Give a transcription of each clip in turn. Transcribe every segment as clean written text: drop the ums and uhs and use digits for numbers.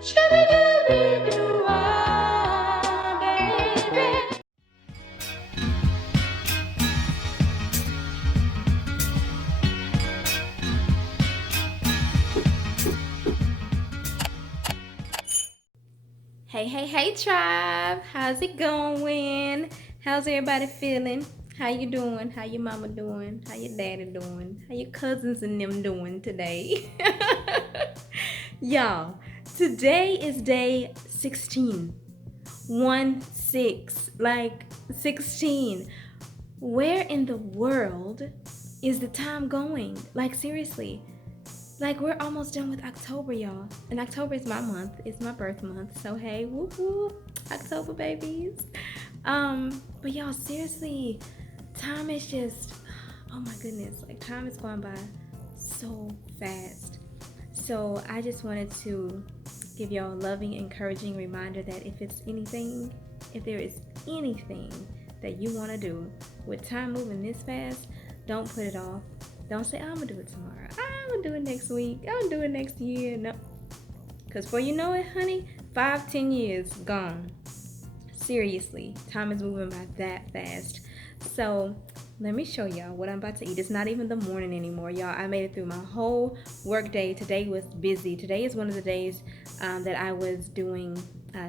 baby. Hey, hey, hey, tribe. How's it going? How's everybody feeling? How you doing? How your mama doing? How your daddy doing? How your cousins and them doing today? Y'all, today is day 16. 1-6, like 16. Where in the world is the time going? Like, seriously. Like, we're almost done with October, y'all. And October is my month. It's my birth month. So, hey, whoop whoop, October babies. But y'all, seriously, time is just, oh my goodness. Like, time is going by so fast. So, I just wanted to give y'all a loving, encouraging reminder that if there is anything that you want to do with time moving this fast, don't put it off. Don't say, I'm going to do it tomorrow. I'm going to do it next week. I'm going to do it next year. No. Because before you know it, honey, 5-10 years gone. Seriously, time is moving by that fast. So let me show y'all what I'm about to eat. It's not even the morning anymore, y'all. I made it through my whole work day. Today was busy. Today is one of the days that I was doing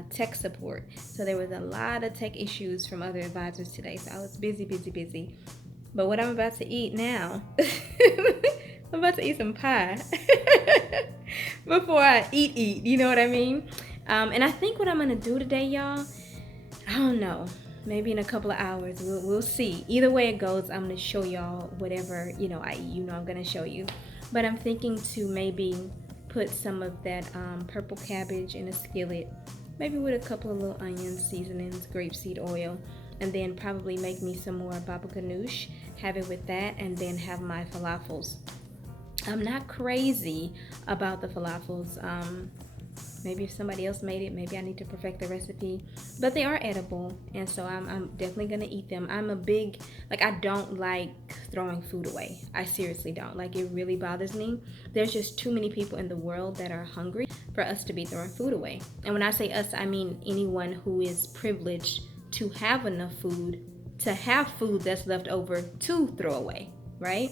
tech support. So there was a lot of tech issues from other advisors today. So I was busy. But what I'm about to eat now, I'm about to eat some pie before I eat, you know what I mean? And I think what I'm gonna do today, y'all, I don't know, maybe in a couple of hours, we'll see. Either way it goes, I'm gonna show y'all whatever, I eat, I'm gonna show you. But I'm thinking to maybe put some of that purple cabbage in a skillet, maybe with a couple of little onions, seasonings, grapeseed oil, and then probably make me some more Baba Ganoush, have it with that, and then have my falafels. I'm not crazy about the falafels. Maybe if somebody else made it, maybe I need to perfect the recipe. But they are edible, and so I'm definitely gonna eat them. I'm a big, I don't like throwing food away. I seriously don't. It really bothers me. There's just too many people in the world that are hungry for us to be throwing food away. And when I say us, I mean anyone who is privileged to have enough food, to have food that's left over to throw away, right?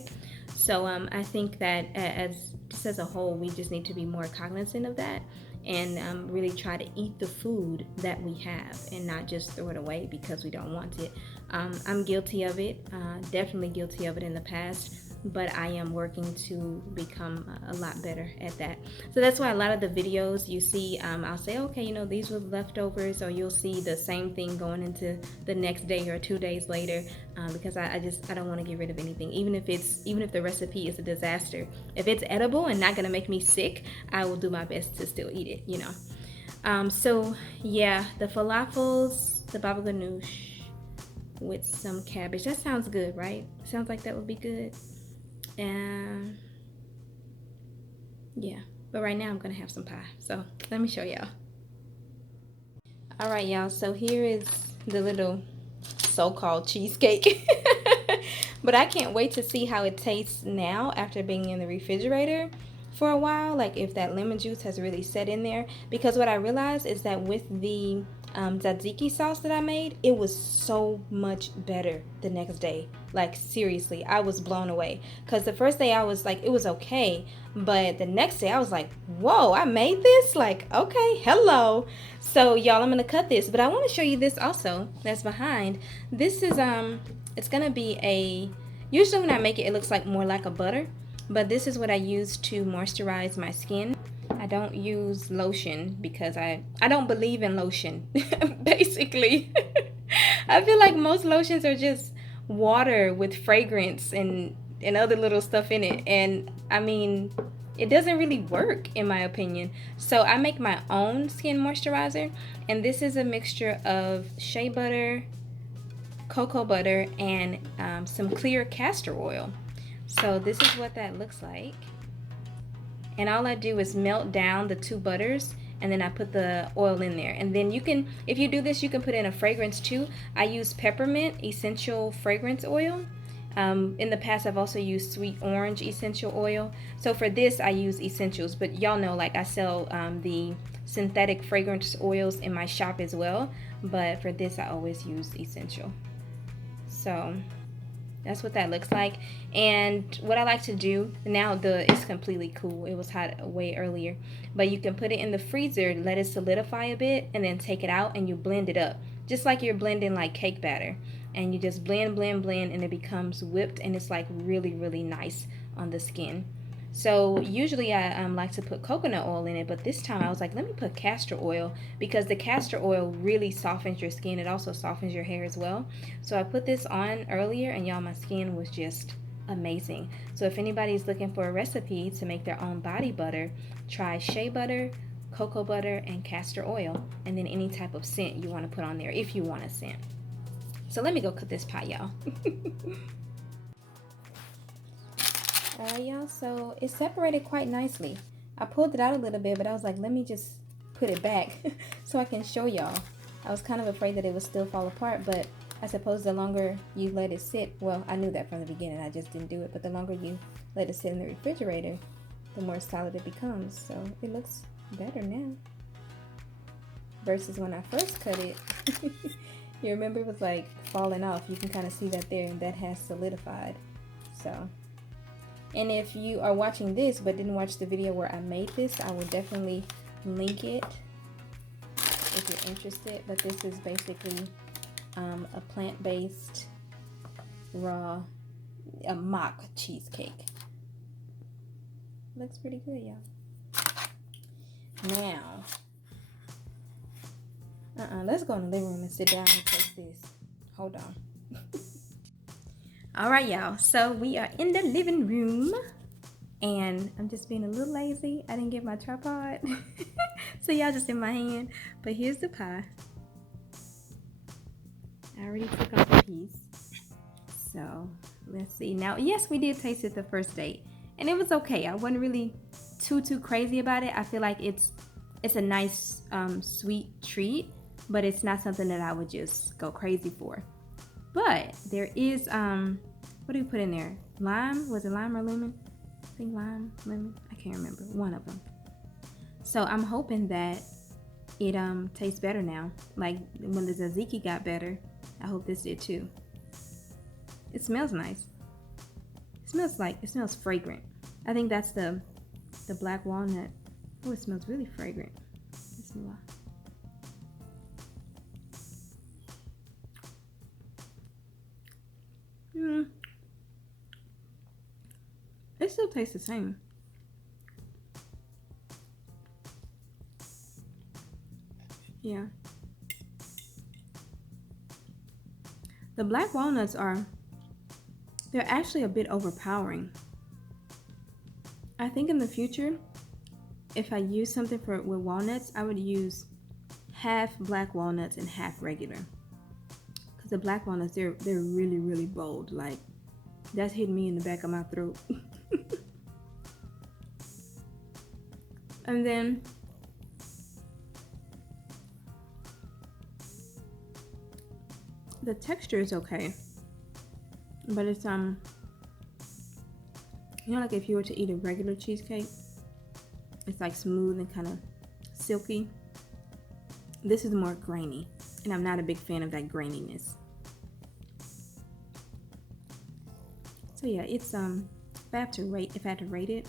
So I think that as a whole, we just need to be more cognizant of that and really try to eat the food that we have and not just throw it away because we don't want it. I'm guilty of it, definitely guilty of it in the past, but I am working to become a lot better at that. So that's why a lot of the videos you see, I'll say, okay, these were leftovers, or you'll see the same thing going into the next day or 2 days later, because I don't want to get rid of anything, even if the recipe is a disaster. If it's edible and not gonna make me sick, I will do my best to still eat it. So yeah, the falafels, the baba ganoush with some cabbage. That sounds good, right? Sounds like that would be good. And yeah, but right now I'm gonna have some pie. So let me show y'all. All right, y'all. So here is the little so-called cheesecake. But I can't wait to see how it tastes now after being in the refrigerator for a while, if that lemon juice has really set in there. Because what I realized is that with the tzatziki sauce that I made, it was so much better the next day. Seriously, I was blown away. Because the first day I was it was okay, but the next day I was like, whoa, I made this? Okay, hello. So y'all, I'm gonna cut this, but I want to show you this also that's behind. This is it's gonna be usually when I make it, it looks more like a butter, but this is what I use to moisturize my skin. I don't use lotion because I don't believe in lotion, basically. I feel like most lotions are just water with fragrance and other little stuff in it. And I mean, it doesn't really work in my opinion. So I make my own skin moisturizer, and this is a mixture of shea butter, cocoa butter, and some clear castor oil. So this is what that looks like. And all I do is melt down the 2 butters, and then I put the oil in there. And then you can, if you do this, you can put in a fragrance too. I use peppermint essential fragrance oil, In the past, I've also used sweet orange essential oil. So for this, I use essentials, but y'all know, like, I sell the synthetic fragrance oils in my shop as well. But for this, I always use essential. So that's what that looks like. And what I like to do now, it's completely cool. It was hot way earlier, but you can put it in the freezer, let it solidify a bit, and then take it out and you blend it up, just like you're blending like cake batter. And you just blend, blend, blend, and it becomes whipped, and it's like really, really nice on the skin. So usually I like to put coconut oil in it, but this time I was like, let me put castor oil, because the castor oil really softens your skin. It also softens your hair as well. So I put this on earlier, and y'all, my skin was just amazing. So if anybody's looking for a recipe to make their own body butter, try shea butter, cocoa butter, and castor oil, and then any type of scent you want to put on there if you want a scent. So let me go cook this pie, y'all. Alright, y'all, so it separated quite nicely. I pulled it out a little bit, but I was like, let me just put it back so I can show y'all. I was kind of afraid that it would still fall apart, but I suppose the longer you let it sit, well, I knew that from the beginning, I just didn't do it, but the longer you let it sit in the refrigerator, the more solid it becomes. So it looks better now versus when I first cut it. You remember it was like falling off. You can kind of see that there, and that has solidified. So, and if you are watching this but didn't watch the video where I made this, I will definitely link it if you're interested. But this is basically a plant-based raw mock cheesecake. Looks pretty good, y'all. Now, let's go in the living room and sit down and taste this. Hold on. All right, y'all. So we are in the living room, and I'm just being a little lazy. I didn't get my tripod, so y'all just in my hand. But here's the pie. I already took off a piece. So let's see. Now, yes, we did taste it the first date, and it was okay. I wasn't really too crazy about it. I feel like it's a nice sweet treat, but it's not something that I would just go crazy for. But there is what do we put in there? Lime? Was it lime or lemon? I think lime, lemon. I can't remember. One of them. So I'm hoping that it tastes better now. Like when the tzatziki got better, I hope this did too. It smells nice. It smells fragrant. I think that's the black walnut. Oh, it smells really fragrant. Let's see why. It still tastes the same. Yeah. The black walnuts they're actually a bit overpowering. I think in the future, if I use something with walnuts, I would use half black walnuts and half regular. Because the black walnuts, they're really, really bold. Like, that's hitting me in the back of my throat. And then the texture is okay, but it's you know, like if you were to eat a regular cheesecake, it's like smooth and kind of silky. This is more grainy, and I'm not a big fan of that graininess. So yeah, it's if I had to rate it,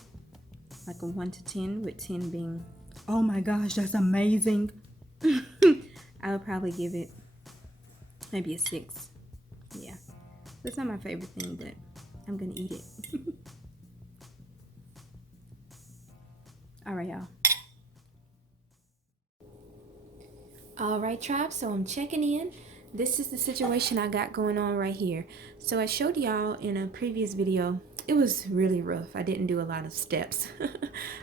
like a 1 to 10, with 10 being, oh my gosh, that's amazing. I would probably give it maybe a 6. Yeah, it's not my favorite thing, but I'm gonna eat it. All right, y'all. All right, tribe, so I'm checking in. This is the situation I got going on right here. So I showed y'all in a previous video, it was really rough. I didn't do a lot of steps,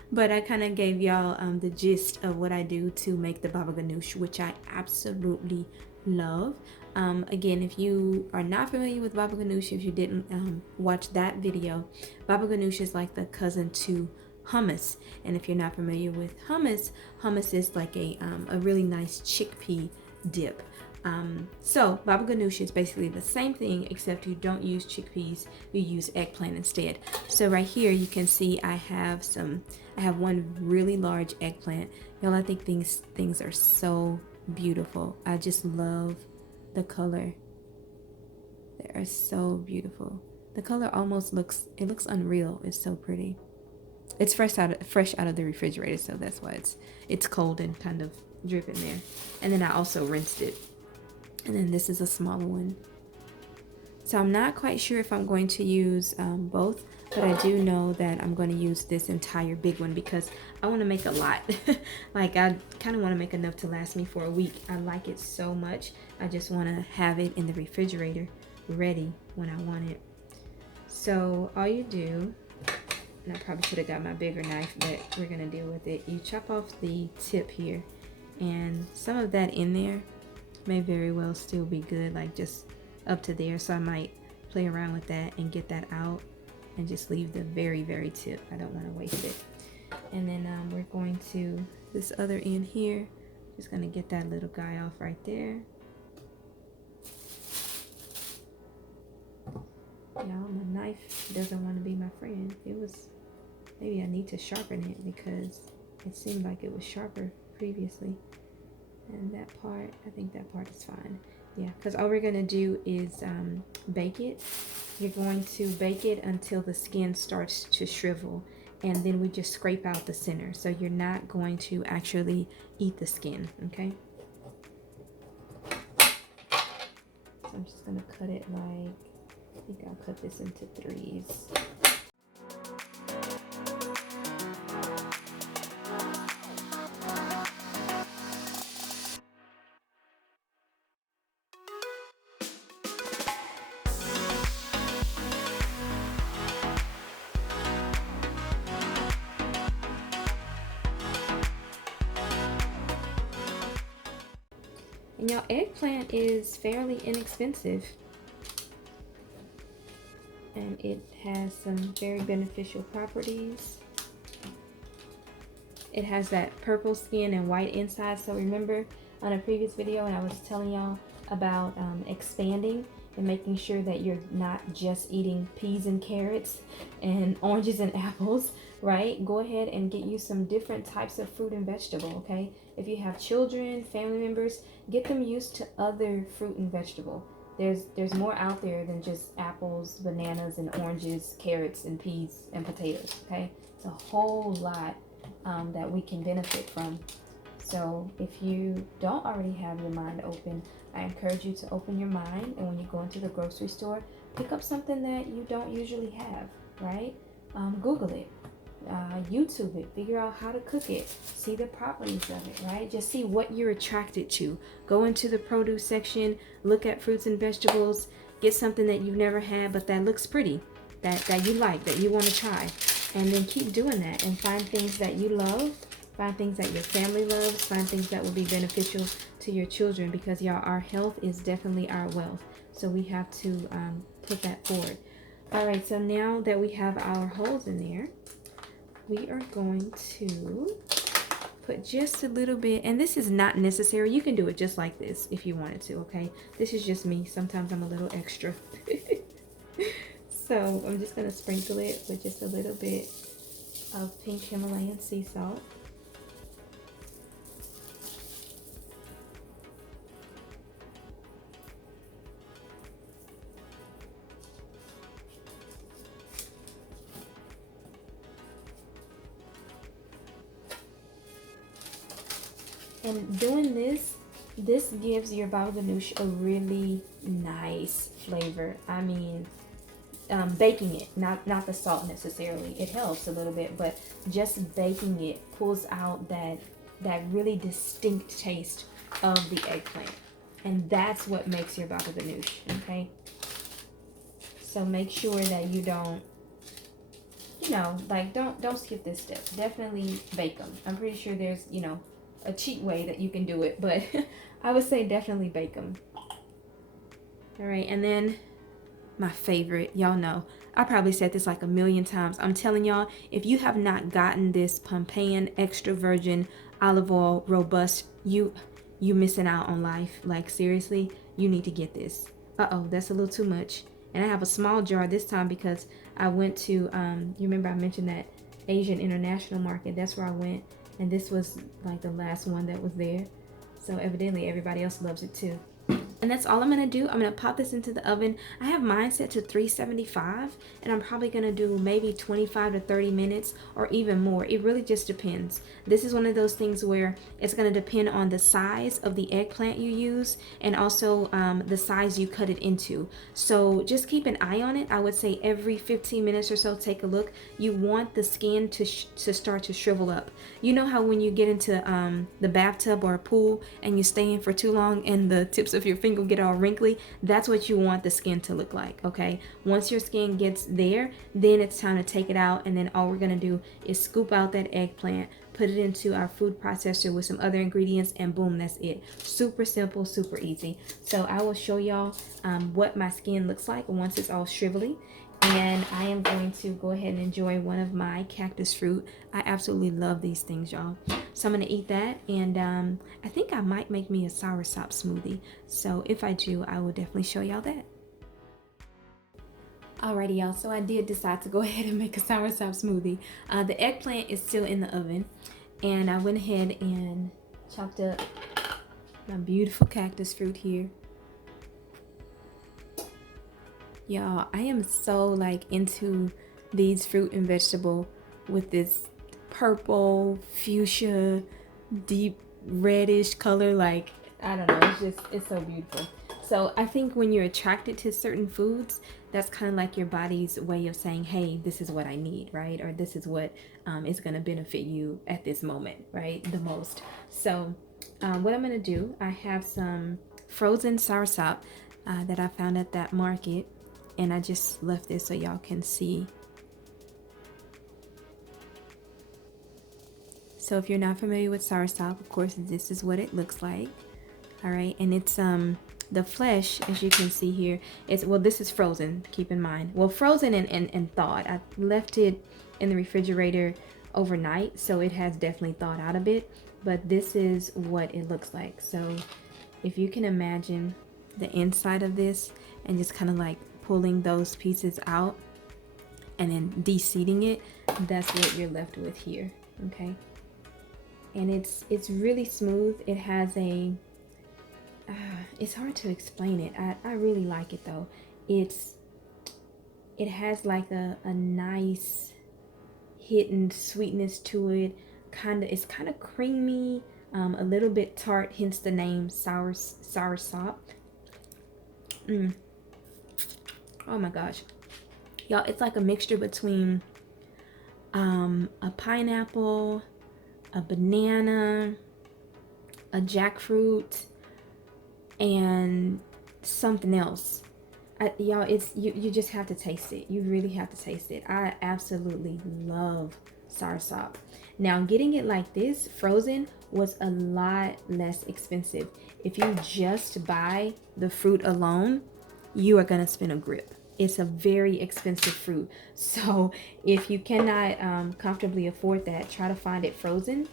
but I kind of gave y'all the gist of what I do to make the Baba Ganoush, which I absolutely love. Again, if you are not familiar with Baba Ganoush, if you didn't watch that video, Baba Ganoush is like the cousin to hummus. And if you're not familiar with hummus is like a really nice chickpea dip. So Baba Ganoush is basically the same thing, except you don't use chickpeas, you use eggplant instead. So right here you can see I have one really large eggplant. Y'all, I think things are so beautiful. I just love the color. They are so beautiful. The color almost looks unreal. It's so pretty. It's fresh out of the refrigerator, so that's why it's cold and kind of dripping there. And then I also rinsed it. And then this is a smaller one. So I'm not quite sure if I'm going to use both, but I do know that I'm going to use this entire big one because I want to make a lot. Like, I kind of want to make enough to last me for a week. I like it so much. I just want to have it in the refrigerator ready when I want it. So all you do, and I probably should have got my bigger knife, but we're going to deal with it. You chop off the tip here, and some of that in there may very well still be good, like just up to there. So I might play around with that and get that out and just leave the very, very tip. I don't want to waste it. And then we're going to this other end here, just going to get that little guy off right there. Y'all, my knife doesn't want to be my friend. Maybe I need to sharpen it because it seemed like it was sharper previously. And that part, I think that part is fine. Yeah, because all we're going to do is bake it. You're going to bake it until the skin starts to shrivel. And then we just scrape out the center. So you're not going to actually eat the skin, okay? So I'm just going to cut it like, I think I'll cut this into 3s. And y'all, eggplant is fairly inexpensive. And it has some very beneficial properties. It has that purple skin and white inside. So remember on a previous video when I was telling y'all about expanding and making sure that you're not just eating peas and carrots and oranges and apples, right? Go ahead and get you some different types of fruit and vegetable, okay? If you have children, family members, get them used to other fruit and vegetable. There's more out there than just apples, bananas, and oranges, carrots, and peas, and potatoes, okay? It's a whole lot that we can benefit from. So if you don't already have your mind open, I encourage you to open your mind, and when you go into the grocery store, pick up something that you don't usually have, right? Google it, YouTube it, figure out how to cook it, see the properties of it, right? Just see what you're attracted to. Go into the produce section, look at fruits and vegetables, get something that you've never had but that looks pretty, that you like, that you want to try, and then keep doing that and find things that you love, find things that your family loves, find things that will be beneficial to your children, because y'all, our health is definitely our wealth, so we have to put that forward. All right, so now that we have our holes in there, we are going to put just a little bit, and this is not necessary. You can do it just like this if you wanted to, okay? This is just me. Sometimes I'm a little extra. So I'm just going to sprinkle it with just a little bit of pink Himalayan sea salt. And doing this gives your Baba Ganoush a really nice flavor. I mean, baking it, not the salt necessarily. It helps a little bit, but just baking it pulls out that really distinct taste of the eggplant. And that's what makes your Baba Ganoush, okay? So make sure that you don't, don't skip this step. Definitely bake them. I'm pretty sure there's, a cheat way that you can do it, but I would say definitely bake them. All right, and then my favorite, y'all know, I probably said this like a million times. I'm telling y'all, if you have not gotten this Pompeian extra virgin olive oil robust, you you missing out on life. Like seriously, you need to get this. Uh-oh, that's a little too much. And I have a small jar this time because I went to, you remember I mentioned that Asian International Market. That's where I went. And this was like the last one that was there. So evidently everybody else loves it too. And that's all I'm gonna do. I'm gonna pop this into the oven. I have mine set to 375, and I'm probably gonna do maybe 25 to 30 minutes or even more. It really just depends. This is one of those things where it's gonna depend on the size of the eggplant you use and also the size you cut it into. So just keep an eye on it. I would say every 15 minutes or so, take a look. You want the skin to start to shrivel up. You know how when you get into the bathtub or a pool and you stay in for too long and the tips of your finger get all wrinkly? That's what you want the skin to look like, okay? Once your skin gets there, then it's time to take it out, and then all we're gonna do is scoop out that eggplant, put it into our food processor with some other ingredients, and boom, that's it. Super simple, super easy. So I will show y'all what my skin looks like once it's all shrivelly. And I am going to go ahead and enjoy one of my cactus fruit. I absolutely love these things, y'all. So I'm going to eat that. And I think I might make me a soursop smoothie. So if I do, I will definitely show y'all that. Alrighty, y'all. So I did decide to go ahead and make a soursop smoothie. The eggplant is still in the oven. And I went ahead and chopped up my beautiful cactus fruit here. Y'all, I am so like into these fruit and vegetable with this purple, fuchsia, deep reddish color. Like, I don't know, it's so beautiful. So I think when you're attracted to certain foods, that's kind of like your body's way of saying, hey, this is what I need, right? Or this is what is going to benefit you at this moment, right? The most. So what I'm going to do, I have some frozen soursop that I found at that market. And I just left this so y'all can see. So if you're not familiar with soursop, of course, this is what it looks like. All right, and it's the flesh, as you can see here, is, well, this is frozen, keep in mind. Well, frozen and thawed. I left it in the refrigerator overnight, so it has definitely thawed out a bit. But this is what it looks like. So if you can imagine the inside of this and just kind of like pulling those pieces out and then de-seeding it, that's what you're left with here, okay? And it's really smooth. It has a it's hard to explain it. I really like it though. It has like a nice hidden sweetness to it. It's kind of creamy, a little bit tart, hence the name soursop. Oh my gosh, y'all, it's like a mixture between a pineapple, a banana, a jackfruit, and something else. Y'all, it's you just have to taste it. You really have to taste it. I absolutely love soursop. Now, getting it like this frozen was a lot less expensive. If you just buy the fruit alone, you are gonna spend a grip. It's a very expensive fruit. So if you cannot comfortably afford that, try to find it frozen,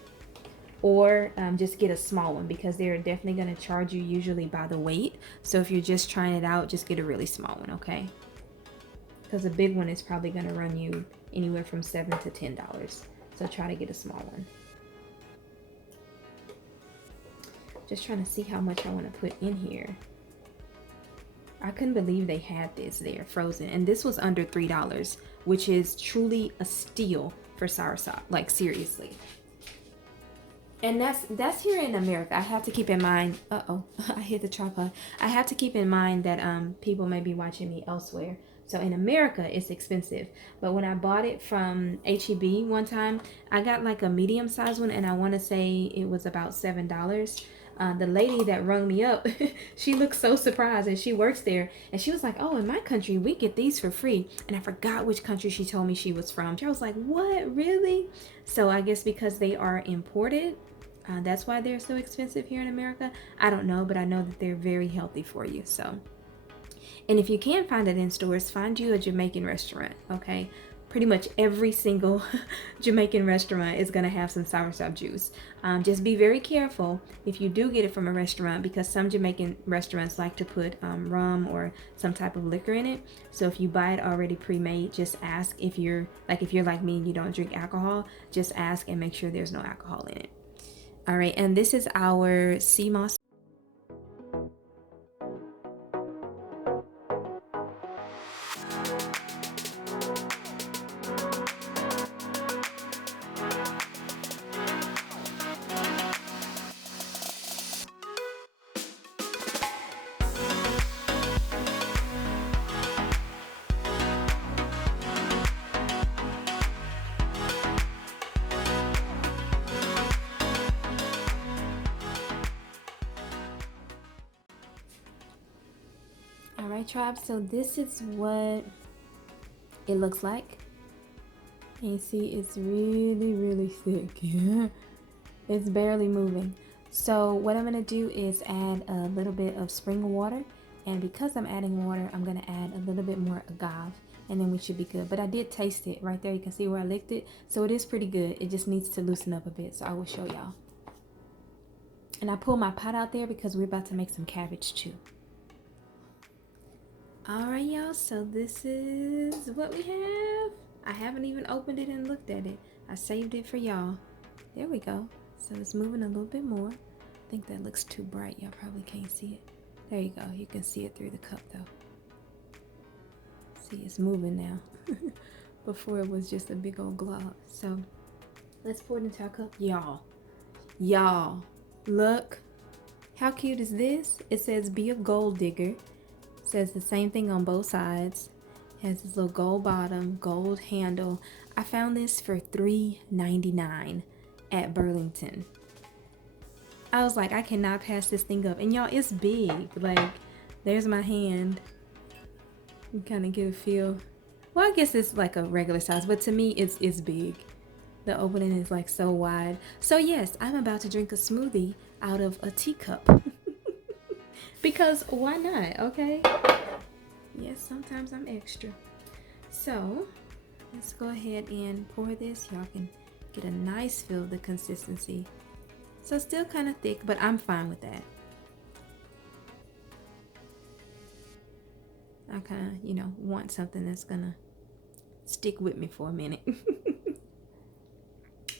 or just get a small one, because they're definitely going to charge you usually by the weight. So if you're just trying it out, just get a really small one, okay? Because a big one is probably going to run you anywhere from $7 to $10. So try to get a small one. Just trying to see how much I want to put in here. I couldn't believe they had this there frozen, and this was under $3, which is truly a steal for soursop, like seriously. And that's here in America. I have to keep in mind, I hit the tripod. I have to keep in mind that people may be watching me elsewhere. So in America, it's expensive. But when I bought it from H-E-B one time, I got like a medium size one, and I want to say it was about $7. The lady that rung me up, she looked so surprised, and she works there, and she was like, oh, in my country we get these for free. And I forgot which country she told me she was from. I was like, what, really? So I guess because they are imported, that's why they're so expensive here in America. I don't know, but I know that they're very healthy for you. So, and if you can't find it in stores, find you a Jamaican restaurant, okay? pretty much every single Jamaican restaurant is gonna have some soursop juice. Just be very careful if you do get it from a restaurant, because some Jamaican restaurants like to put rum or some type of liquor in it. So if you buy it already pre-made, just ask. If you're like me and you don't drink alcohol, just ask and make sure there's no alcohol in it. All right, and this is our sea moss. All right, tribe, so this is what it looks like. And you see it's really thick. It's barely moving. So what I'm gonna do is add a little bit of spring water, and because I'm adding water, I'm gonna add a little bit more agave, and then we should be good. But I did taste it right there. You can see where I licked it, so it is pretty good. It just needs to loosen up a bit, so I will show y'all. And I pulled my pot out there because we're about to make some cabbage too. All right, y'all, so this is what we have. I haven't even opened it and looked at it. I saved it for y'all. There we go. So it's moving a little bit more. I think that looks too bright. Y'all probably can't see it. There you go. You can see it through the cup though. See, it's moving now. Before it was just a big old glob. So let's pour it into our cup. Y'all, look. How cute is this? It says be a gold digger. Says the same thing on both sides. Has this little gold bottom, gold handle. I found this for $3.99 at Burlington. I was like, I cannot pass this thing up. And y'all, it's big. Like, there's my hand. You kind of get a feel. Well, I guess it's like a regular size, but to me, it's big. The opening is like so wide. So yes, I'm about to drink a smoothie out of a teacup. Because why not, okay? Yes, sometimes I'm extra. So, let's go ahead and pour this. Y'all can get a nice feel of the consistency. So still kind of thick, but I'm fine with that. I kind of, want something that's gonna stick with me for a minute.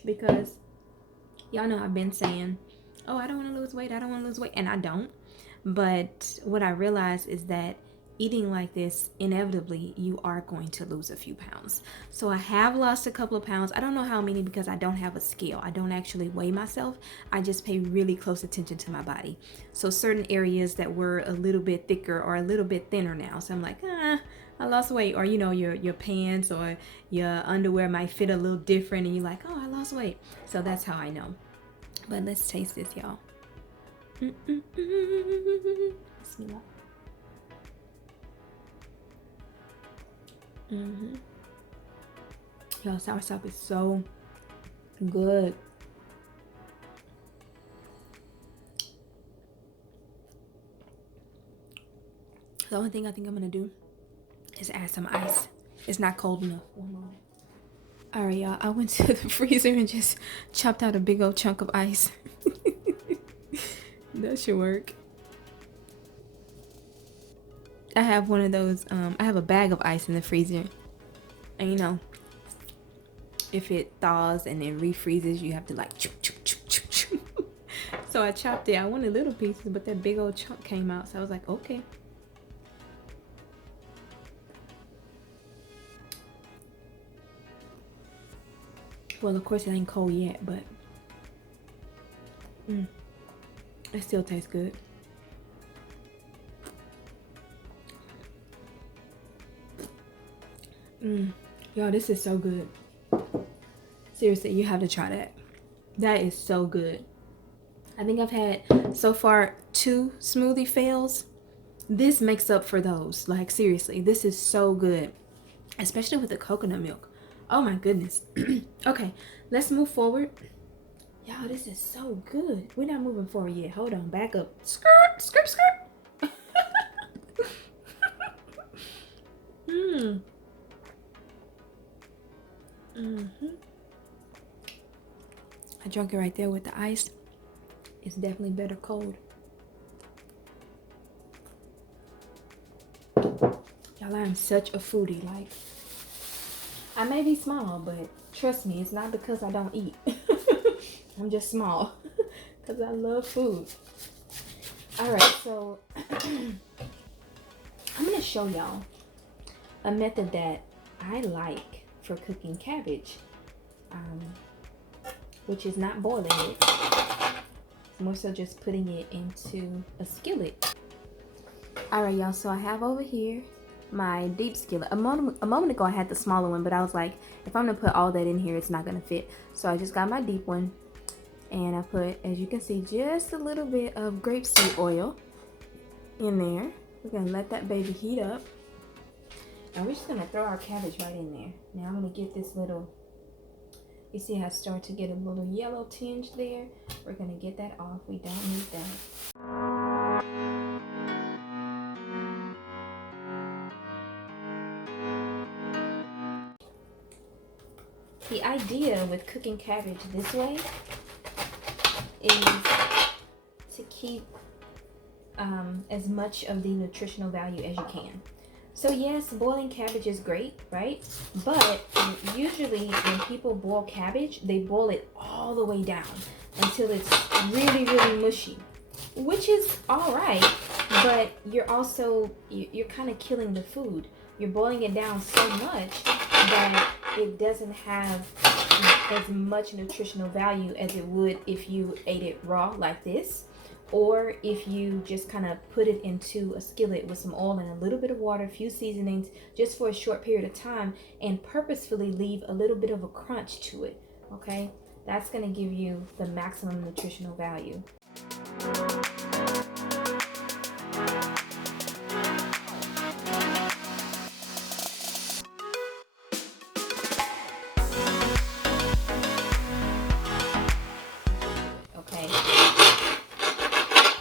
Because y'all know I've been saying, oh, I don't want to lose weight, and I don't. But what I realized is that eating like this, inevitably, you are going to lose a few pounds. So I have lost a couple of pounds. I don't know how many because I don't have a scale. I don't actually weigh myself. I just pay really close attention to my body. So certain areas that were a little bit thicker or a little bit thinner now. So I'm like, I lost weight. Or, your pants or your underwear might fit a little different and you're like, oh, I lost weight. So that's how I know. But let's taste this, y'all. Bismillah. Yo, soursop is so good. The only thing I think I'm gonna do is add some ice. It's not cold enough. One moment. All right, y'all. I went to the freezer and just chopped out a big old chunk of ice. That should work. I have one of those, I have a bag of ice in the freezer. And if it thaws and then refreezes, you have to like choo, choo, choo, choo, choo. So I chopped it. I wanted little pieces, but that big old chunk came out. So I was like, okay. Well, of course it ain't cold yet, but it still tastes good. Y'all, this is so good. Seriously, you have to try that. That is so good. I think I've had so far 2 smoothie fails. This makes up for those. Like, seriously, this is so good. Especially with the coconut milk. Oh my goodness. Okay, let's move forward. Y'all, this is so good. We're not moving forward yet. Hold on, back up. Skirt, skirt, skirt. drunk it right there with the ice. It's definitely better cold. Y'all, I'm such a foodie. Like, I may be small, but trust me, it's not because I don't eat. I'm just small because I love food. All right, so I'm gonna show y'all a method that I like for cooking cabbage, which is not boiling it. It's more so just putting it into a skillet. All right, y'all, so I have over here my deep skillet. A moment ago I had the smaller one, but I was like, if I'm gonna put all that in here, it's not gonna fit. So I just got my deep one, and I put, as you can see, just a little bit of grapeseed oil in there. We're gonna let that baby heat up, and we're just gonna throw our cabbage right in there. Now I'm gonna get this little, you see how I start to get a little yellow tinge there? We're gonna get that off. We don't need that. The idea with cooking cabbage this way is to keep as much of the nutritional value as you can. So yes, boiling cabbage is great, right? But usually when people boil cabbage, they boil it all the way down until it's really, really mushy, which is all right, but you're kind of killing the food. You're boiling it down so much that it doesn't have as much nutritional value as it would if you ate it raw like this, or if you just kind of put it into a skillet with some oil and a little bit of water, a few seasonings, just for a short period of time, and purposefully leave a little bit of a crunch to it, okay? That's gonna give you the maximum nutritional value.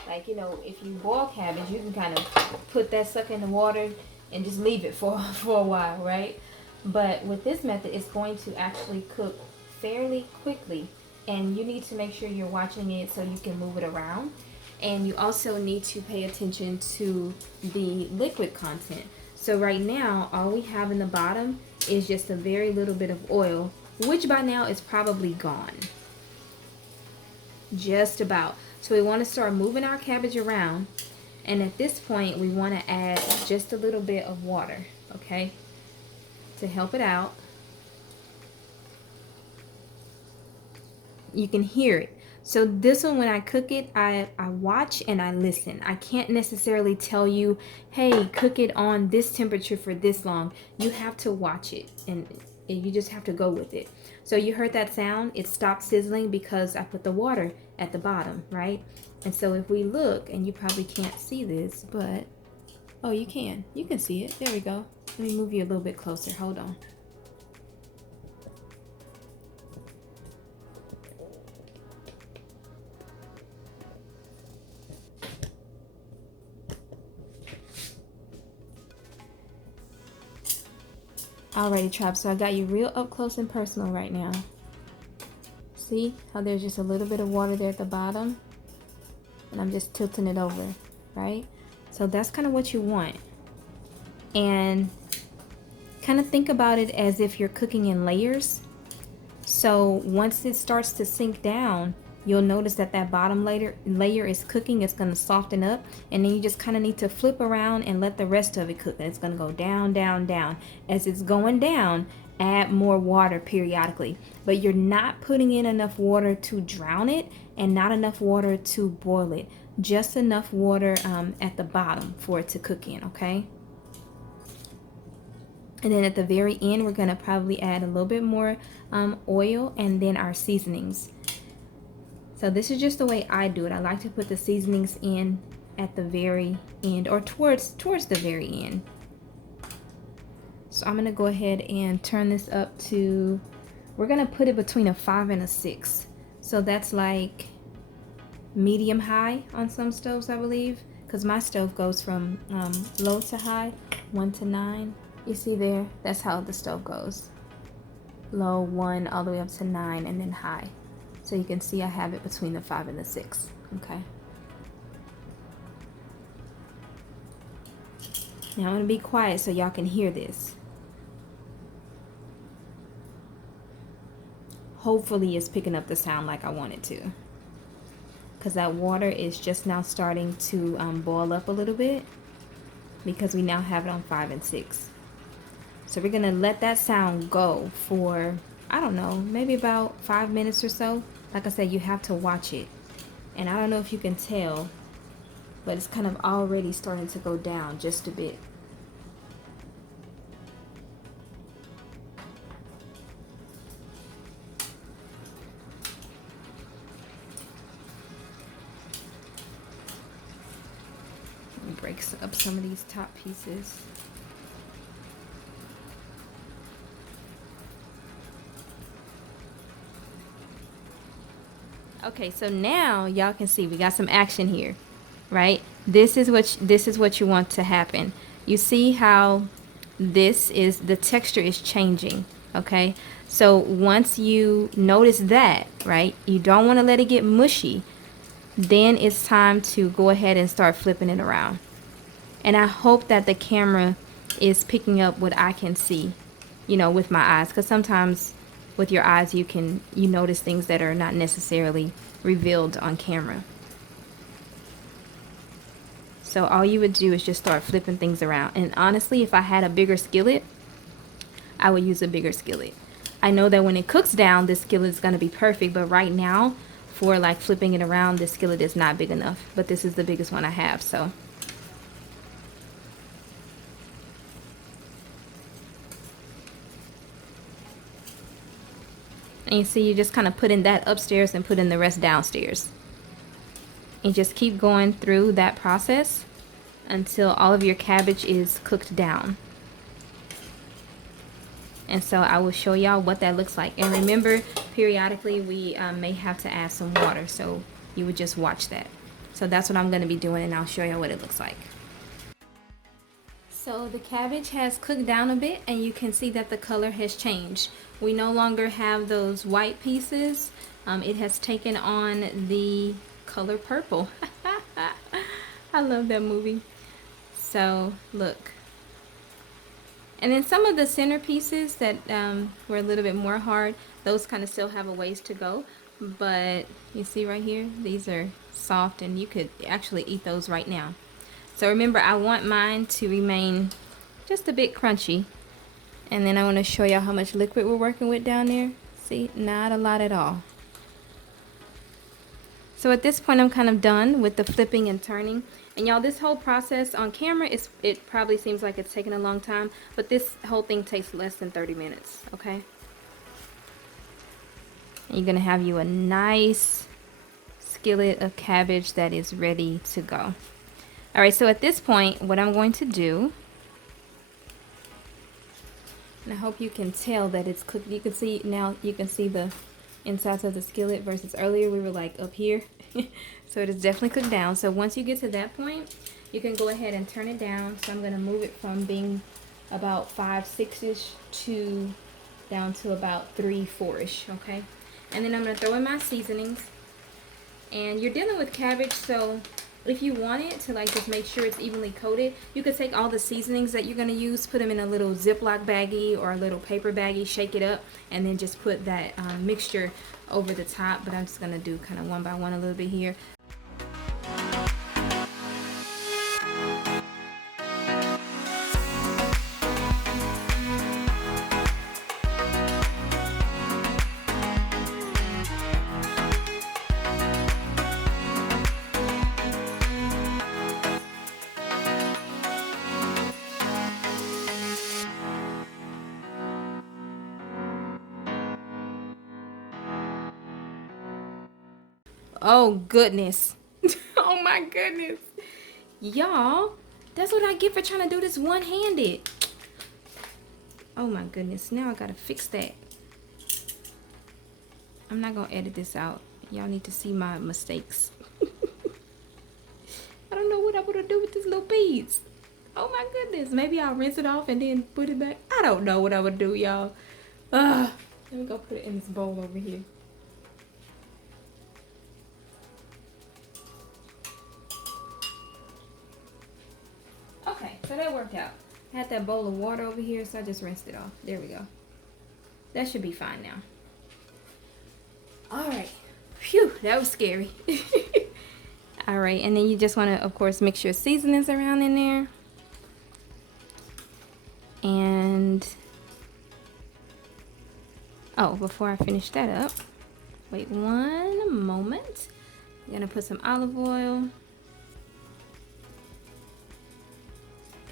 Like, you know, if you boil cabbage, you can kind of put that sucker in the water and just leave it for a while, right? But with this method, it's going to actually cook fairly quickly, and you need to make sure you're watching it so you can move it around. And you also need to pay attention to the liquid content. So right now, all we have in the bottom is just a very little bit of oil, which by now is probably gone. Just about. So we want to start moving our cabbage around, and at this point we want to add just a little bit of water, okay, to help it out. You can hear it. So this one, when I cook it, I watch and I listen. I can't necessarily tell you, hey, cook it on this temperature for this long. You have to watch it, and you just have to go with it. So you heard that sound? It stopped sizzling because I put the water at the bottom, right? And so if we look, and you probably can't see this, but, oh, you can. You can see it. There we go. Let me move you a little bit closer. Hold on. Alrighty, Tribe, so I got you real up close and personal right now. See how there's just a little bit of water there at the bottom? And I'm just tilting it over, right? So that's kind of what you want. And kind of think about it as if you're cooking in layers. So once it starts to sink down, you'll notice that that bottom layer is cooking. It's going to soften up, and then you just kind of need to flip around and let the rest of it cook. And it's going to go down, down, down. As it's going down, add more water periodically, but you're not putting in enough water to drown it and not enough water to boil it. Just enough water at the bottom for it to cook in, okay? And then at the very end, we're going to probably add a little bit more oil and then our seasonings. So this is just the way I do it. I like to put the seasonings in at the very end, or towards the very end. So I'm going to go ahead and turn this up to, we're going to put it between a 5 and a 6. So that's like medium high on some stoves, I believe, because my stove goes from low to high, 1 to 9. You see there? That's how the stove goes. Low, 1, all the way up to 9, and then high. So you can see I have it between the 5 and the 6, okay? Now I'm gonna be quiet so y'all can hear this. Hopefully it's picking up the sound like I want it to. Because that water is just now starting to boil up a little bit, because we now have it on 5 and 6. So we're gonna let that sound go for, I don't know, maybe about 5 minutes or so. Like I said, you have to watch it. And I don't know if you can tell, but it's kind of already starting to go down just a bit. Let me break up some of these top pieces. Okay, so now y'all can see we got some action here, right? This is what you want to happen. You see how the texture is changing, okay? So once you notice that, right, you don't want to let it get mushy, then it's time to go ahead and start flipping it around. And I hope that the camera is picking up what I can see, you know, with my eyes, because sometimes with your eyes you notice things that are not necessarily revealed on camera. So all you would do is just start flipping things around. And honestly, if I had a bigger skillet, I would use a bigger skillet. I know that when it cooks down, this skillet is going to be perfect, but right now for like flipping it around, this skillet is not big enough, but this is the biggest one I have. So and you see, you just kind of put in that upstairs and put in the rest downstairs. And just keep going through that process until all of your cabbage is cooked down. And so I will show y'all what that looks like. And remember, periodically we may have to add some water, so you would just watch that. So that's what I'm going to be doing, and I'll show y'all what it looks like. So the cabbage has cooked down a bit, and you can see that the color has changed. We no longer have those white pieces. It has taken on the color purple. I love that movie. So look. And then some of the center pieces that were a little bit more hard, those kind of still have a ways to go. But you see right here, these are soft, and you could actually eat those right now. So remember, I want mine to remain just a bit crunchy. And then I want to show y'all how much liquid we're working with down there. See, not a lot at all. So at this point, I'm kind of done with the flipping and turning. And y'all, this whole process on camera, it probably seems like it's taking a long time, but this whole thing takes less than 30 minutes, okay? And you're going to have you a nice skillet of cabbage that is ready to go. All right, so at this point, what I'm going to do, and I hope you can tell that it's cooked. You can see now, you can see the insides of the skillet versus earlier we were like up here. So it is definitely cooked down. So once you get to that point, you can go ahead and turn it down. So I'm going to move it from being about 5, 6-ish to down to about 3, 4-ish, okay? And then I'm going to throw in my seasonings. And you're dealing with cabbage, so if you want it to like just make sure it's evenly coated, you could take all the seasonings that you're going to use, put them in a little Ziploc baggie or a little paper baggie, shake it up, and then just put that mixture over the top. But I'm just going to do kind of one by one a little bit here. Oh goodness. Oh my goodness. Y'all, that's what I get for trying to do this one-handed. Oh my goodness. Now I gotta fix that. I'm not gonna edit this out. Y'all need to see my mistakes. I don't know what I'm gonna do with this little piece. Oh my goodness. Maybe I'll rinse it off and then put it back. I don't know what I would do, y'all. Let me go put it in this bowl over here. So that worked out. I had that bowl of water over here, so I just rinsed it off. There we go. That should be fine now. All right. Phew, that was scary. All right, and then you just want to, of course, mix your seasonings around in there. And, oh, before I finish that up, wait one moment. I'm gonna put some olive oil.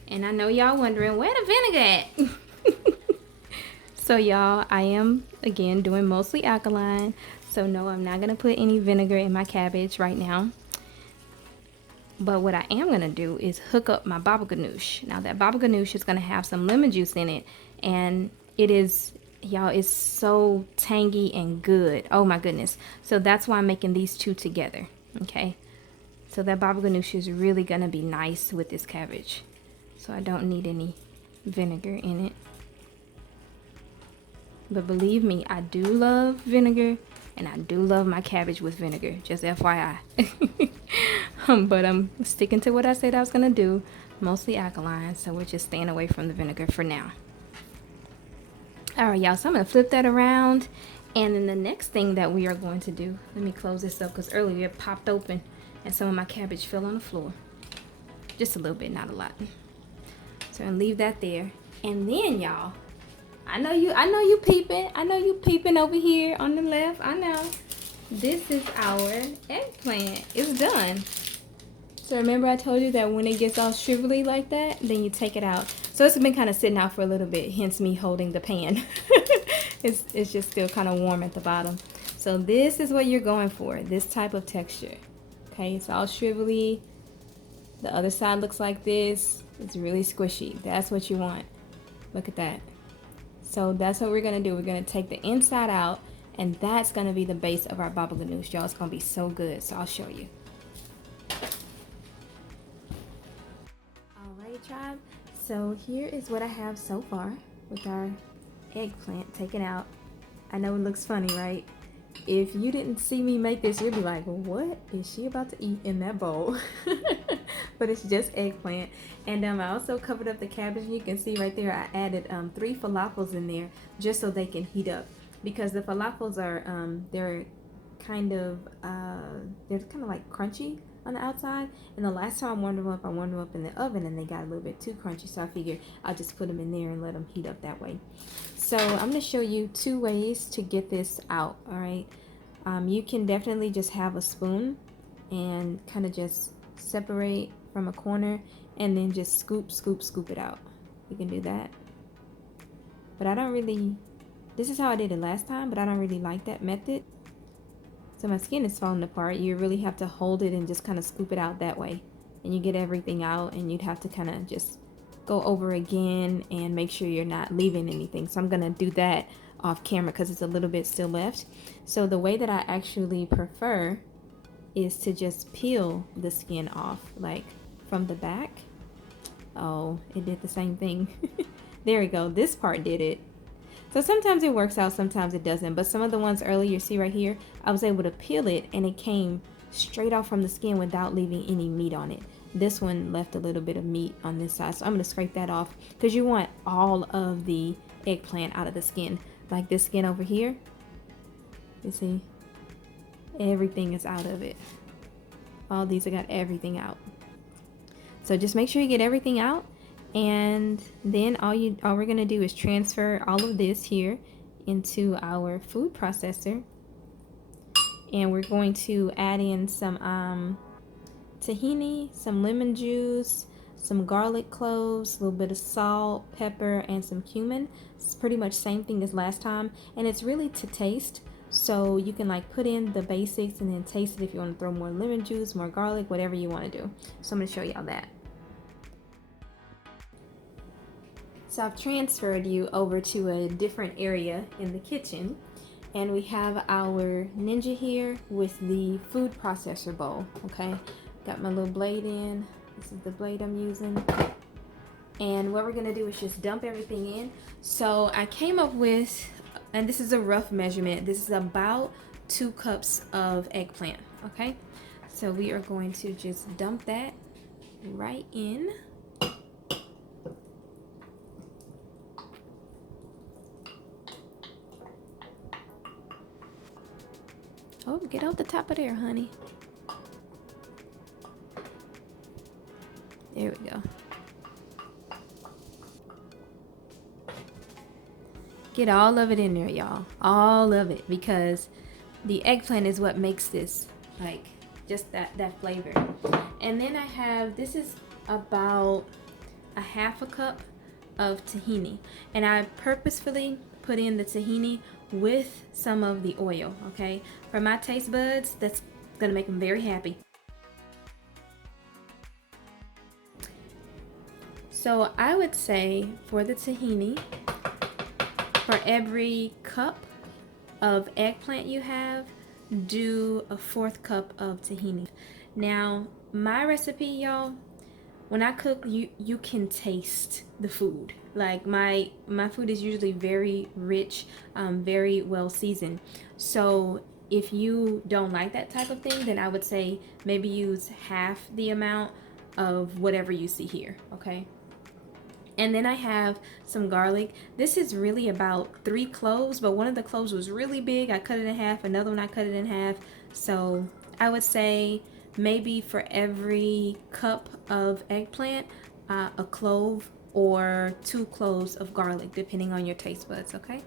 And I know y'all wondering, where the vinegar at? So y'all, I am, again, doing mostly alkaline. So no, I'm not gonna put any vinegar in my cabbage right now. But what I am gonna do is hook up my Baba Ganoush. Now that Baba Ganoush is gonna have some lemon juice in it. And it is, y'all, it's so tangy and good. Oh my goodness. So that's why I'm making these two together, okay? So that Baba Ganoush is really gonna be nice with this cabbage. So I don't need any vinegar in it. But believe me, I do love vinegar, and I do love my cabbage with vinegar, just FYI. But I'm sticking to what I said I was gonna do, mostly alkaline, so we're just staying away from the vinegar for now. All right, y'all, so I'm gonna flip that around, and then the next thing that we are going to do, let me close this up because earlier it popped open and some of my cabbage fell on the floor. Just a little bit, not a lot. So I'm gonna leave that there. And then y'all, I know you peeping over here on the left. I know. This is our eggplant. It's done. So remember I told you that when it gets all shrivelly like that, then you take it out. So it's been kind of sitting out for a little bit, hence me holding the pan. It's just still kind of warm at the bottom. So this is what you're going for, this type of texture. Okay, it's all shrivelly. The other side looks like this. It's really squishy. That's what you want. Look at that. So that's what we're gonna do. We're gonna take the inside out, and that's gonna be the base of our Baba Ganoush. Y'all, it's gonna be so good. So I'll show you. Alright, tribe. So here is what I have so far with our eggplant taken out. I know it looks funny, right? If you didn't see me make this, you'd be like, what is she about to eat in that bowl? But it's just eggplant. And I also covered up the cabbage. You can see right there I added 3 falafels in there just so they can heat up, because the falafels are they're kind of like crunchy on the outside, and the last time I warmed them up in the oven and they got a little bit too crunchy, so I figured I'll just put them in there and let them heat up that way. So I'm going to show you 2 ways to get this out. All right, you can definitely just have a spoon and kind of just separate from a corner and then just scoop it out. You can do that, but I don't really, this is how I did it last time, but I don't really like that method. So my skin is falling apart. You really have to hold it and just kind of scoop it out that way, and you get everything out, and you'd have to kind of just go over again and make sure you're not leaving anything. So I'm gonna do that off camera because it's a little bit still left. So the way that I actually prefer is to just peel the skin off, like from the back. Oh, it did the same thing. There we go. This part did it. So sometimes it works out, sometimes it doesn't. But some of the ones earlier, you see right here, I was able to peel it and it came straight off from the skin without leaving any meat on it. This one left a little bit of meat on this side, so I'm going to scrape that off because you want all of the eggplant out of the skin. Like this skin over here, you see, everything is out of it. All these, I got everything out. So just make sure you get everything out, and then all we're going to do is transfer all of this here into our food processor, and we're going to add in some tahini, some lemon juice, some garlic cloves, a little bit of salt, pepper, and some cumin. It's pretty much same thing as last time, and it's really to taste. So you can like put in the basics and then taste it if you want to throw more lemon juice, more garlic, whatever you want to do. So I'm going to show y'all that. So I've transferred you over to a different area in the kitchen, and we have our Ninja here with the food processor bowl. Okay, got my little blade in. This is the blade I'm using, and what we're gonna do is just dump everything in. So I came up with, and this is a rough measurement, this is about 2 cups of eggplant. Okay, so we are going to just dump that right in. Get off the top of there, honey. There we go. Get all of it in there, y'all. All of it, because the eggplant is what makes this, like, just that flavor. And then I have, this is about a half a cup of tahini. And I purposefully put in the tahini with some of the oil, okay? For my taste buds, that's gonna make them very happy. So I would say for the tahini, for every cup of eggplant you have, do a 1/4 cup of tahini. Now, my recipe, y'all, when I cook, you can taste the food. Like my food is usually very rich, very well seasoned. So if you don't like that type of thing, then I would say maybe use half the amount of whatever you see here, okay? And then I have some garlic. This is really about 3 cloves, but one of the cloves was really big. I cut it in half. Another one I cut it in half. So I would say maybe for every cup of eggplant, a clove or 2 cloves of garlic, depending on your taste buds, okay?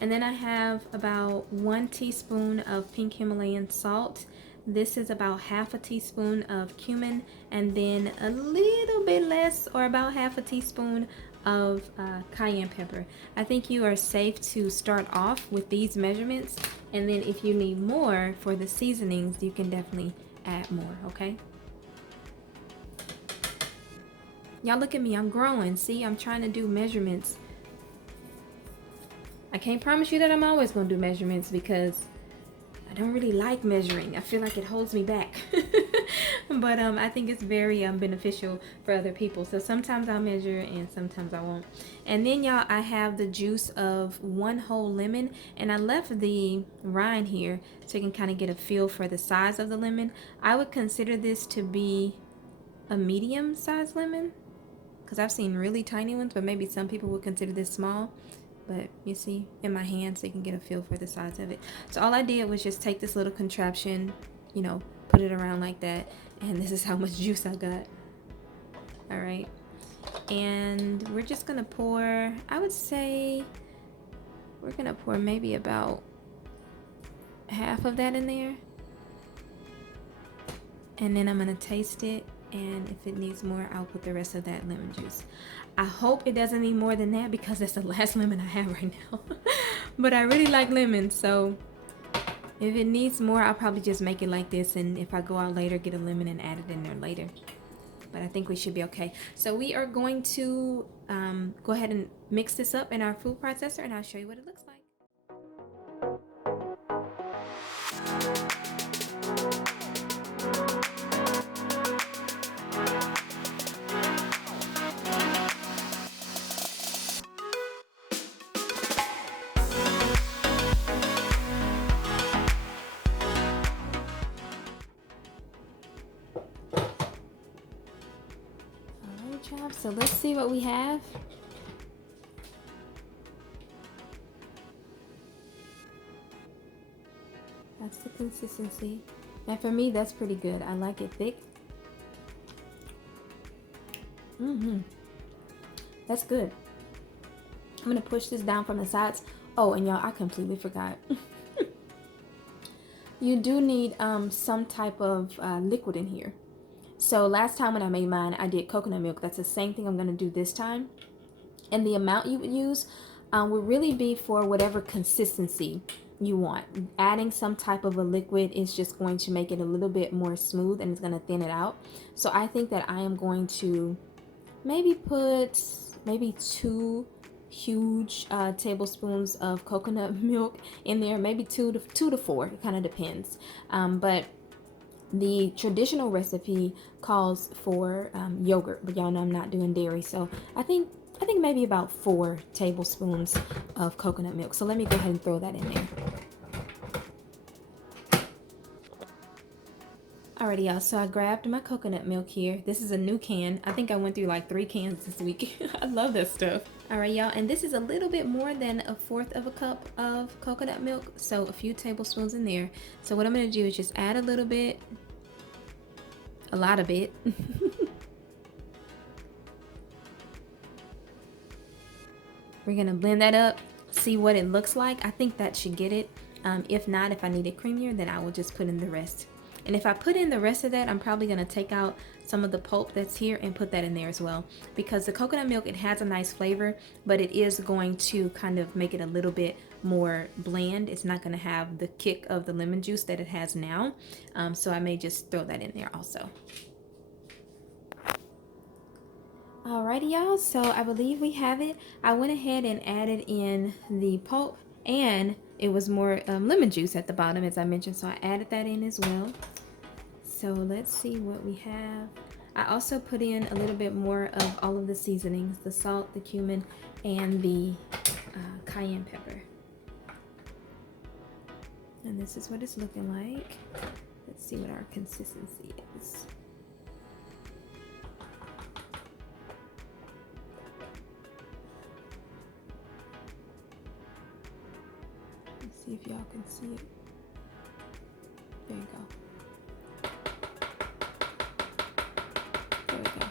And then I have about 1 teaspoon of pink Himalayan salt. This is about half a teaspoon of cumin, and then a little bit less, or about half a teaspoon of cayenne pepper. I think you are safe to start off with these measurements, and then if you need more for the seasonings, you can definitely add more, okay? Y'all look at me, I'm growing. See, I'm trying to do measurements. I can't promise you that I'm always gonna do measurements because I don't really like measuring. I feel like it holds me back. But I think it's very beneficial for other people. So sometimes I'll measure and sometimes I won't. And then y'all, I have the juice of 1 whole lemon, and I left the rind here so you can kind of get a feel for the size of the lemon. I would consider this to be a medium sized lemon because I've seen really tiny ones, but maybe some people would consider this small. But you see in my hand, so you can get a feel for the size of it. So all I did was just take this little contraption, you know, put it around like that, and this is how much juice I got. All right, and we're just gonna pour, I would say we're gonna pour maybe about half of that in there, and then I'm gonna taste it, and if it needs more, I'll put the rest of that lemon juice. I hope it doesn't need more than that because that's the last lemon I have right now. But I really like lemons, so if it needs more, I'll probably just make it like this, and if I go out later, get a lemon and add it in there later. But I think we should be okay. So we are going to go ahead and mix this up in our food processor, and I'll show you what it looks like. So let's see what we have. That's the consistency. And for me, that's pretty good. I like it thick. That's good. I'm gonna push this down from the sides. Oh, and y'all, I completely forgot. You do need some type of liquid in here. So last time when I made mine, I did coconut milk. That's the same thing I'm going to do this time. And the amount you would use would really be for whatever consistency you want. Adding some type of a liquid is just going to make it a little bit more smooth, and it's going to thin it out. So I think that I am going to maybe put 2 huge tablespoons of coconut milk in there. Maybe 2 to 4. It kind of depends. But the traditional recipe calls for yogurt, but y'all know I'm not doing dairy, so I think maybe about 4 tablespoons of coconut milk. So let me go ahead and throw that in there. Alrighty, y'all, so I grabbed my coconut milk here. This is a new can. I think I went through like 3 cans this week. I love that stuff. Alright, y'all, and this is a little bit more than 1/4 of a cup of coconut milk, so a few tablespoons in there. So what I'm going to do is just add a little bit, a lot of it. We're going to blend that up, see what it looks like. I think that should get it. If not, if I need it creamier, then I will just put in the rest. And if I put in the rest of that, I'm probably going to take out some of the pulp that's here and put that in there as well. Because the coconut milk, it has a nice flavor, but it is going to kind of make it a little bit more bland. It's not going to have the kick of the lemon juice that it has now. So I may just throw that in there also. Alrighty, y'all, so I believe we have it. I went ahead and added in the pulp, and it was more lemon juice at the bottom, as I mentioned, so I added that in as well. So let's see what we have. I also put in a little bit more of all of the seasonings, the salt, the cumin, and the cayenne pepper. And this is what it's looking like. Let's see what our consistency is. Let's see if y'all can see it. There you go. There we go.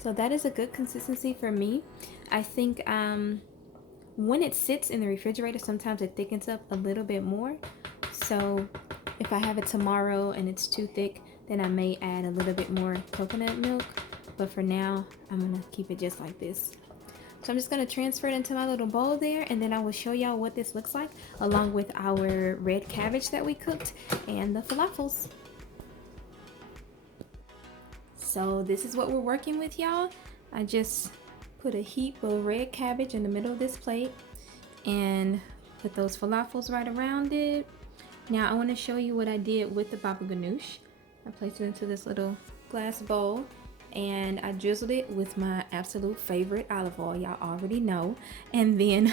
So that is a good consistency for me. I think when it sits in the refrigerator, sometimes it thickens up a little bit more. So if I have it tomorrow and it's too thick, then I may add a little bit more coconut milk. But for now, I'm gonna keep it just like this. So I'm just gonna transfer it into my little bowl there, and then I will show y'all what this looks like along with our red cabbage that we cooked and the falafels. So this is what we're working with, y'all. I just put a heap of red cabbage in the middle of this plate and put those falafels right around it. Now I want to show you what I did with the Baba Ganoush. I placed it into this little glass bowl, and I drizzled it with my absolute favorite olive oil, y'all already know. And then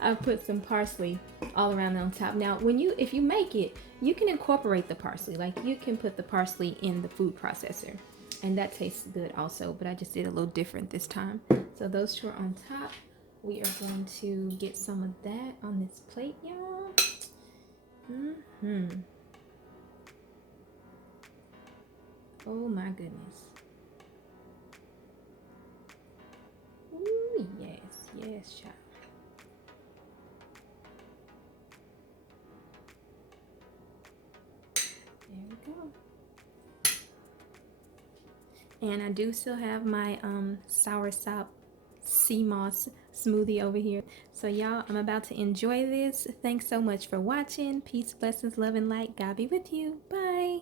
I put some parsley all around on top. Now, if you make it, you can incorporate the parsley. Like, you can put the parsley in the food processor, and that tastes good also, but I just did a little different this time. So those two are on top. We are going to get some of that on this plate, y'all. Oh my goodness. Ooh, yes, child. There we go. And I do still have my Soursop sea moss smoothie over here. So y'all, I'm about to enjoy this. Thanks so much for watching. Peace, blessings, love, and light. God be with you. Bye.